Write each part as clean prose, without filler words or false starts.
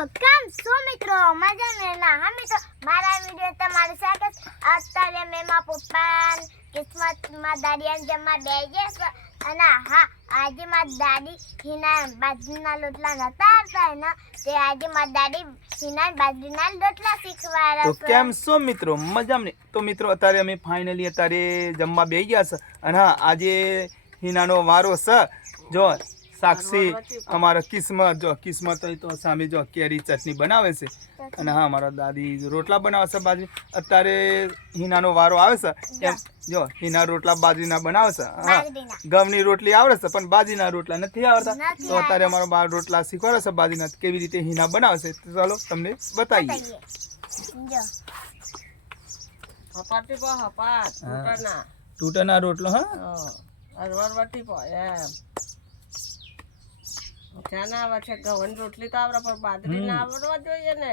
કેમ છો મિત્રો? મજામાં? હા મિત્રો, મારા વિડિયો તમારું સ્વાગત. અત્યારે મેં મારા પપ્પા કિસ્મતમાં દાડિયાને જમવા બેસી ગયા અને હા આજે મારી દાદી હિના બાજરીના લોટલા નતા આવતા ને તે આજે મારી દાદી હિના બાજરીના લોટલા શીખવાડે તો કેમ છો મિત્રો? મજામાં? તો મિત્રો અત્યારે અમે ફાઇનલી અત્યારે જમવા બેસી ગયા છે અને હા આજે હિનાનો વારો છે. જો સાક્ષી અમારા કિસ્મત જો કિસ્મત તો સામે જો કેરી ચટણી બનાવે છે અને હા મારા દાદી રોટલા બનાવે છે બાજરી. અત્યારે હિનાનો વારો આવે છે એમ જો હિના રોટલા બાજરીના બનાવે છે. હા ઘઉંની રોટલી આવડે છે પણ બાજરીના રોટલા નથી આવડતા. તો અત્યારે અમારો બાર રોટલા શીખવાડે છે બાજરીના કેવી રીતે હિના બનાવે છે. તો ચાલો તમને બતાવીએ. તૂટના રોટલો હા અરવરવટી પો એમ ક્યાં ના આવે છે ઘઉંની રોટલી તો આવડે પણ બાજરી ના આવડવા જોઈએ ને.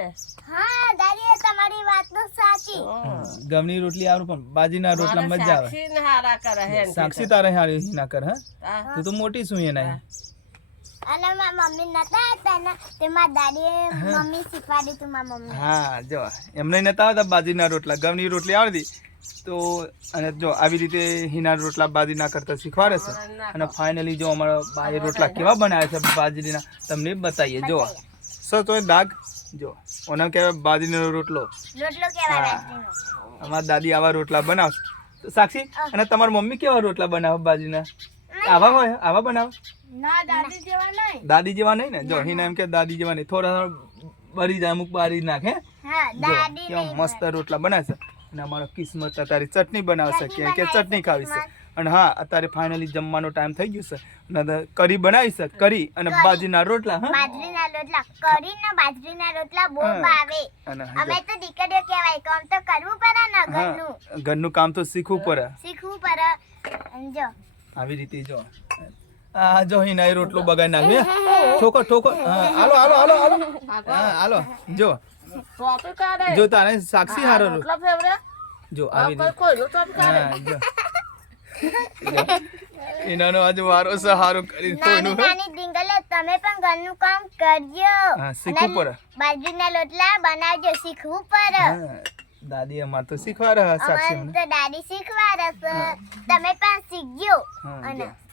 હા દાદી તમારી વાત તો સાચી. ઘઉંની રોટલી આવડે પણ બાજરીના રોટલા મજા આવે. સાક્ષી ને હારા કરે હે સાક્ષી તારે હારી હિના કર હા તું તો મોટી છું એના. અને મારા મમ્મી નતા આવતા ને તે મારા દાદીએ મમ્મી શીખવાડી તું મારા મમ્મી. હા જો એમને નતા આવતા બાજરીના રોટલા ઘઉંની રોટલી આવડતી તો અને જો આવી રીતે હિના રોટલા બાજરીના કરતા શીખવાડે છે અને ફાઇનલી જો અમારા બાએ રોટલા કેવા બનાવે છે બાજરીના તમને બતાવીએ. જો સર તો દાગ જો ઓના કહેવાય બાજરીનો રોટલો કહેવાય. અમારા દાદી આવા રોટલા બનાવશે. તો સાક્ષી અને તમારી મમ્મી કેવા રોટલા બનાવે બાજરીના? આવા હોય આવા બનાવે? ના દાદી જેવા નહીં. દાદી જેવા નહીં ને? જો હિના એમ કે દાદી જેવા નહીં, થોડા બરી જાય અમુક બારી નાખે. હા જો કેવા મસ્ત રોટલા બનાવે છે અને અમારો કિસ્મત અત્યારે ચટણી બનાવશે કે ચટણી ખાવી છે. અને હા અત્યારે ફાઇનલી જમવાનો ટાઈમ થઈ ગયો છે અને કરી બનાવી છે કરી અને બાજરીના રોટલા. હા બાજરીના રોટલા કરી ને બાજરીના રોટલા બહુ ભાવે. અમે તો દીકરીઓ કહેવાય કામ તો કરવું પડે ને ઘરનું કામ તો શીખવું પડે. જો આવી રીતે જો આ જો હિના એ રોટલો બગાડી નાખ્યો. ઠોકો ઠોકો હા હાલો હાલો હાલો હાલો હા હાલો જો જો તારે સાક્ષી હારો રોટલા ફેવરે જો આવી રીતે કોઈનું તો હા જો એનાનો આજે વારો છે હારો કરી કોઈનું. નાની ડીંગલે તમે પણ ઘરનું કામ કરજો. હા શીખવું પડે. બાજરીના રોટલા બનાવજો શીખવું પડે. દાદી અમાર તો શીખવાડે સાક્ષી તો દાદી શીખવાડે છે તમે પણ શીખજો.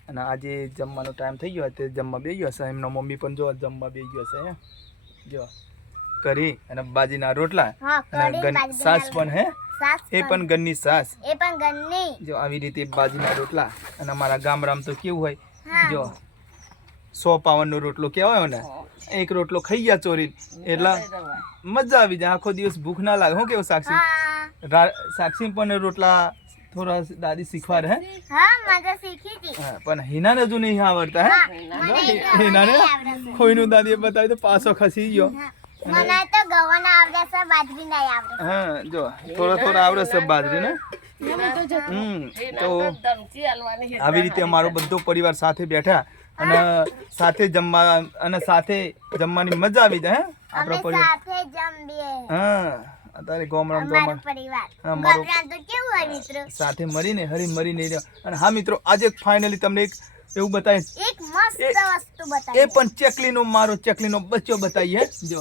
અને આજે જમવાનો ટાઈમ થઈ ગયો તે જમવા બેસી ગયો છે. એમનો મમ્મી પણ જો જમવા બેસી ગયો છે. જો કરી અને બાજીના રોટલા અને સાસ પણ હે એ પણ ઘરની સાસ જો આવી રીતે બાજીના રોટલા. અને અમારા ગામડામાં તો કેવું હોય જો 100 પાવનનો રોટલો કહેવાય ને એક રોટલો ખાઈ ગયા ચોરી એટલે મજા આવી જાય આખો દિવસ ભૂખ ના લાગે. શું કેવું સાક્ષી? સાક્ષી પણ રોટલા થોડા દાદી શીખવાડે હે. પણ હિનાને હજુ નહીં આવડતા હે. હિનાને કોઈનું દાદીએ બતાવી તો પાછો ખસી ગયો. મને તો ગવાના આવડે છે બાજરી નહીં આવડે. હા જો થોડા આવડે છે બાજરી ને. તો આવી રીતે અમારો બધો પરિવાર સાથે બેઠા અને સાથે જમવા અને સાથે જમવાની મજા આવી જાય. આપણો પરિવાર સાથે જમીએ. હા અત્યારે ગામડામાં પરિવાર સાથે મળીને હરી મળીને રહ્યો. અને હા મિત્રો આજે ફાઇનલી તમને એક એવું બતાવી એક મસ્ત વસ્તુ બતાવી. એ પણ ચકલીનો મારો ચકલીનો બચ્ચો બતાવીએ. જો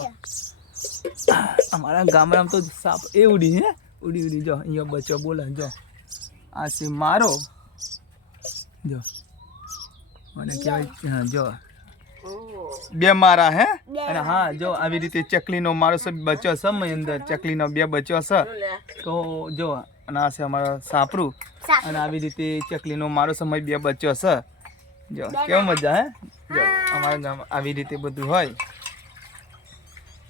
અમારા ગામડામાં તો સાપ એ ઉડી હે ઉડી ઉડી જો અહીંયા બચ્ચો બોલે. જો આ છે મારો જો મને કહેવાય હા જો બે મારા હે. અને હા જો આવી રીતે ચકલીનો મારો છે બચ્ચો છે અંદર ચકલીનો 2 બચ્ચો છે. તો જો અને આ છે અમારો સાપરું અને આવી રીતે ચકલીનો મારો સમય 2 બચ્ચો છે. જો કેવું મજા હે. જો અમારા ગામ આવી રીતે બધું હોય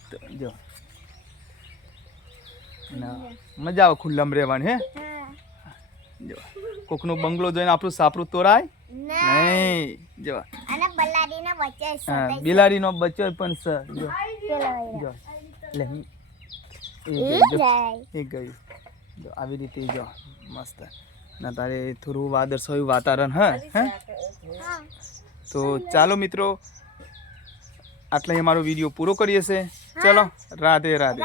તો જો મજા આવે ખુલ્લામાં રહેવાની હે. જો કોકનો બંગલો જોઈને આપણું સાપરું તોરાય નહીં. જો અને બલાડીનો બચ્ચો છે. હા બિલાડીનો બચ્ચો પણ છે. જો જો લે એ ગયું જો આવી રીતે જો મસ્ત. ના તારે થોડું વાદળછાયું વાતાવરણ હે. તો ચાલો મિત્રો આટલા અમારો વિડીયો પૂરો કરીએ છે. ચલો રાધે રાધે.